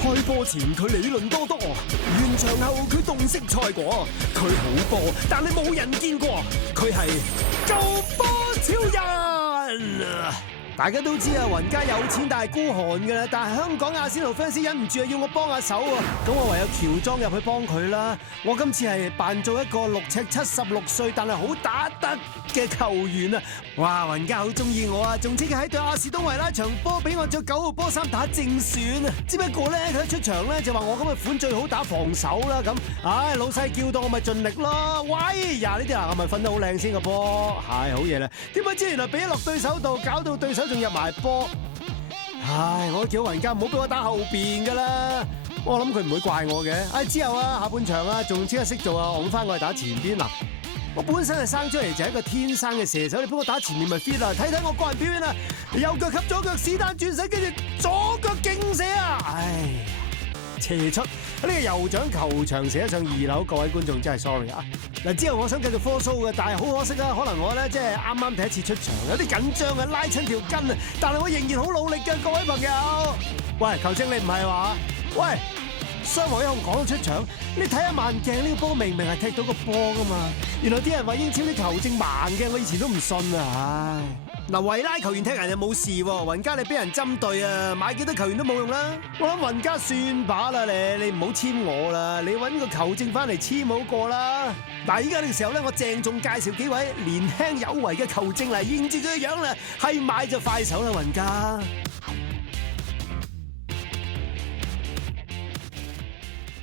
開波前佢理論多多，完場後佢洞悉賽果。佢好波，但係冇人見過，佢係救波超人。大家都知啊，雲家有錢但係孤寒㗎啦，但係香港阿仙奴 fans 忍唔住啊，要我幫下手喎，咁我唯有喬裝入去幫佢啦。我今次係扮做一個6尺76歲但係好打得嘅球員啊！哇，雲家好中意我啊，仲即刻喺對阿士東維拉場波俾我着9號波衫打正選啊！只不過咧佢一出場咧就話我咁嘅款最好打防守啦咁，唉老細叫到我咪盡力咯。喂呀，呢啲啊我咪瞓得好靚先個波，係好嘢啦。點解知原來俾咗落對手度，搞到對手仲入埋波？唉，我都叫雲家唔好俾我打後邊噶啦。我諗佢唔會怪我嘅。唉，之後啊下半場啊仲即刻識做啊，拱翻我去打前邊嗱。我本身係生出嚟就係一個天生嘅射手，你幫我打前面咪 fit 啦！睇睇我個人表演啊，右腳吸左腳史丹轉身，跟住左腳勁射啊！唉，斜出呢個酋長球場射得上2樓，各位觀眾真係 sorry 啊！嗱，之後我想繼續科蘇嘅，但係好可惜啊，可能我咧即係啱啱第一次出場，有啲緊張啊，拉親條筋啊，但係我仍然好努力嘅，各位朋友。喂，球證你唔係話？喂！雙黃一紅講到出場，你睇下慢鏡呢個波明明係踢到個波噶嘛，原來啲人話英超啲球證盲嘅，我以前都唔信啊！唉，嗱維拉球員踢人又冇事喎，雲家你俾人針對啊，買幾多球員都冇用啦。我諗雲家算把啦你唔好簽我啦，你揾個球證翻嚟簽好過啦。嗱，依家呢個時候咧，我鄭重介紹幾位年輕有為嘅球證嚟應住佢嘅樣啦，係買就快手啦，雲家。